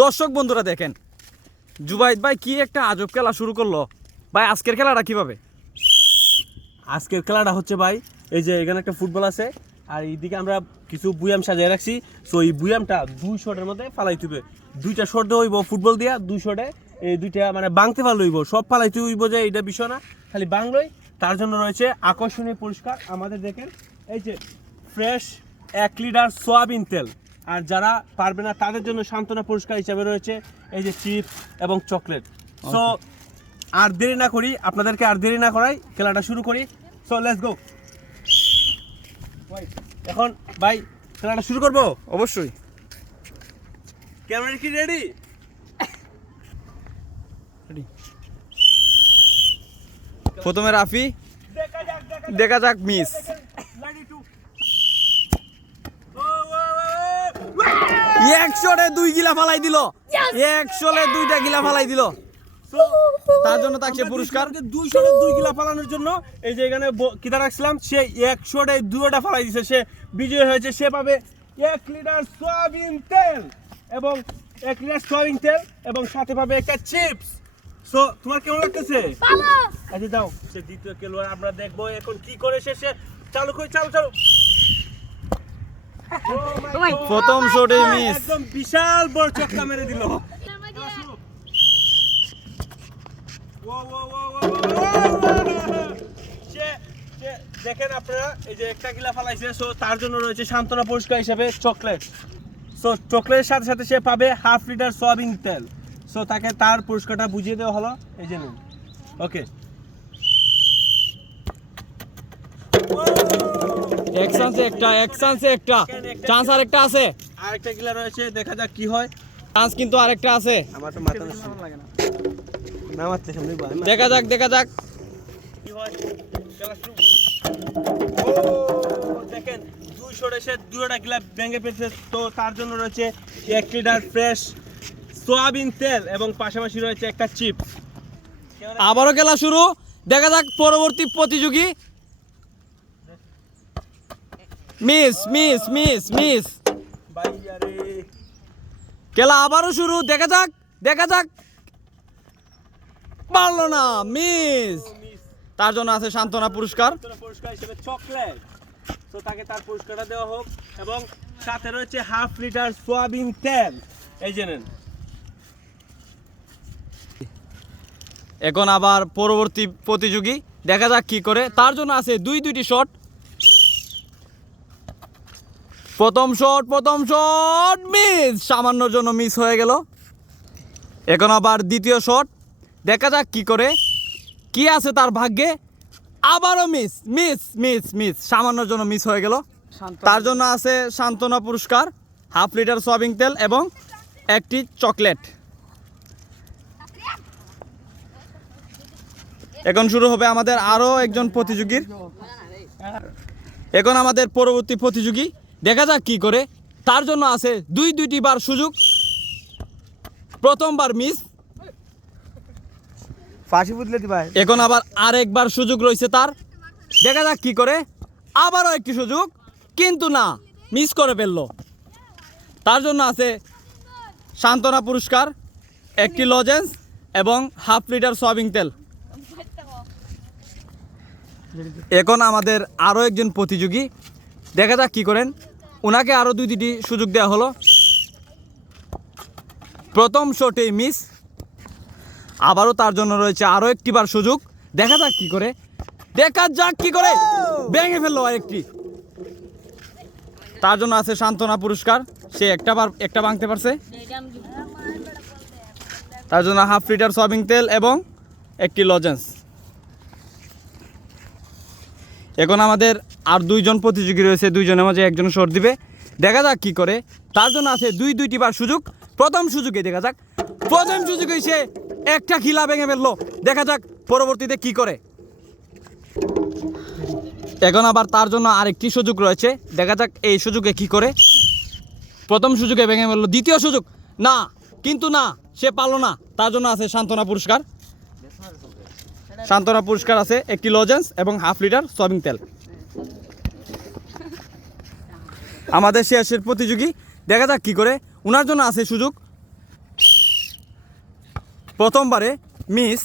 দর্শক বন্ধুরা দেখেন জুবাইদ ভাই কি একটা আজব খেলা শুরু করলো ভাই। আজকের খেলাটা কিভাবে? আজকের খেলাটা হচ্ছে ভাই, এই যে এখানে একটা ফুটবল আছে আর এইদিকে আমরা কিছু বুয়াম সাজিয়ে রাখছি। সো এই বুয়ামটা 2 শটের মধ্যে ফালাইতে হইবে। 2টা শট দিয়ে হইব ফুটবল দিয়া, 2 শটে এই 2টা মানে বাংতে পারলে হইব, সব ফালাইতে হইব যে এটা বিষয় না, খালি বাংলোই। তার জন্য রয়েছে আকর্ষণীয় পুরস্কার। আমাদের দেখেন এই যে ফ্রেশ 1 লিটার সয়াবিন তেল, আর যারা পারবে না তাদের জন্য সান্ত্বনা পুরস্কার হিসাবে রয়েছে এই যে চিপস এবং চকলেট। সো আর দেরি না করি, আপনাদেরকে আর দেরি না করাই খেলাটা শুরু করি। So let's go. এখন ভাই খেলাটা শুরু করব। অবশ্যই। ক্যামেরা কি রেডি? প্রথমে রাফি, দেখা যাক মিস। একশোটে 2 গিলা ফালাই দিল, 2টা গিলা ফালাই দিল। তার জন্য তাকে পুরস্কার 2 গিলা ফালানোর জন্য এই যে এখানে কিতা রাখছিলাম, সে 100টায় 2টা ফালাই দিছে, সে বিজয় হয়েছে। সে পাবে 1 লিটার সয়াবিন তেল এবং 1 লিটার সয়াবিন তেল এবং সাথে পাবে একটা চিপস। সো তোমার কেমন লাগতেছে? ভালো। আচ্ছা যাও, সে দ্বিতীয় খেলোয়াড় আমরা দেখবো এখন কি করে। সে চালু করে চালু। প্রথম শটে মিস। একদম বিশাল বড় চক্কা মেরে দিল। দেখেন আপনারা এই যে একটা গিলা ফালাইছে, সো তার জন্য রয়েছে সান্ত্বনা পুরস্কার হিসেবে চকলেট। সো চকলেটের সাথে সাথে সে পাবে 1/2 লিটার সয়াবিন তেল। সো তাকে তার পুরস্কারটা বুঝিয়ে দেওয়া হলো, এই যে নিন। ওকে, এক চান্সে একটা চান্স, আরেকটা আছে, আরেকটা গিলা রয়েছে, দেখা যাক কি হয়। চান্স কিন্তু আরেকটা আছে। আমার তো মাথা লাগে না, না মারতে সামনে দেখা যাক কি হয়। খেলা শুরু। ও দেখেন 200 এসে 2টা গিলা ভেঙে ফেলছে। তো তার জন্য রয়েছে 1 লিটার ফ্রেশ সয়াবিন তেল এবং পাশাপাশি রয়েছে একটা চিপস। আবারও খেলা শুরু, দেখা যাক পরবর্তী প্রতিযোগী। মিস। ভাইয়া রে, খেলা আবারও শুরু, দেখা যাক পারলো না, মিস। তার জন্য আছে সান্ত্বনা পুরস্কার। পুরস্কার হিসেবে চকলেট। তো তাকে তার পুরস্কারটা দেওয়া হোক এবং সাথে রয়েছে 1/2 লিটার সয়াবিন তেল, এই যে নেন। এখন আবার পরবর্তী প্রতিযোগী, দেখা যাক কি করে। তার জন্য আছে 2টি শট। প্রথম শট মিস, সামান্যর জন্য মিস হয়ে গেল। এখন আবার দ্বিতীয় শট, দেখা যাক কি করে, কি আছে তার ভাগ্যে। আবারও মিস, সামান্যর জন্য মিস হয়ে গেল। তার জন্য আছে সান্ত্বনা পুরস্কার, 1/2 লিটার সয়াবিন তেল এবং একটি চকলেট। এখন শুরু হবে আমাদের আরও একজন প্রতিযোগীর। এখন আমাদের পরবর্তী প্রতিযোগী, দেখা যাক কি করে। তার জন্য আছে 2টি বার সুযোগ। প্রথমবার মিস, ফাঁসি বুঝলে দি ভাই। এখন আবার আরেকবার সুযোগ রয়েছে তার, দেখা যাক কি করে। আবারও একটি সুযোগ, কিন্তু না, মিস করে ফেললো। তার জন্য আছে সান্ত্বনা পুরস্কার, একটি লজেন্স এবং 1/2 লিটার সয়াবিন তেল। এখন আমাদের আরও একজন প্রতিযোগী, দেখা যাক কি করেন। ওনাকে আরও 2টি সুযোগ দেওয়া হলো। প্রথম শটেই মিস, আবারও তার জন্য রয়েছে আরও একটিবার সুযোগ, দেখা যাক কি করে। ভেঙে ফেললো আরেকটি। তার জন্য আছে সান্ত্বনা পুরস্কার, সে একটা ভাঙতে পারছে। তার জন্য 1/2 লিটার সয়াবিন তেল এবং একটি লজেন্স। এখন আমাদের আর 2জন প্রতিযোগী রয়েছে, 2জনের মাঝে একজন শট দিবে, দেখা যাক কি করে। তার জন্য আছে 2টি বার সুযোগ। প্রথম সুযোগে দেখা যাক, প্রথম সুযোগে সে একটা খিলা ভেঙে ফেললো, দেখা যাক পরবর্তীতে কি করে। এখন আবার তার জন্য আরেকটি সুযোগ রয়েছে, দেখা যাক এই সুযোগে কি করে। প্রথম সুযোগে ভেঙে ফেললো, দ্বিতীয় সুযোগ না, কিন্তু না, সে পারলো না। তার জন্য আছে সান্ত্বনা পুরস্কার, আছে একটি লজেন্স এবং 1/2 লিটার সয়াবিন তেল। আমাদের শেষের প্রতিযোগী, দেখা যাক কি করে। ওনার জন্য আছে সুযোগ, প্রথমবারে মিস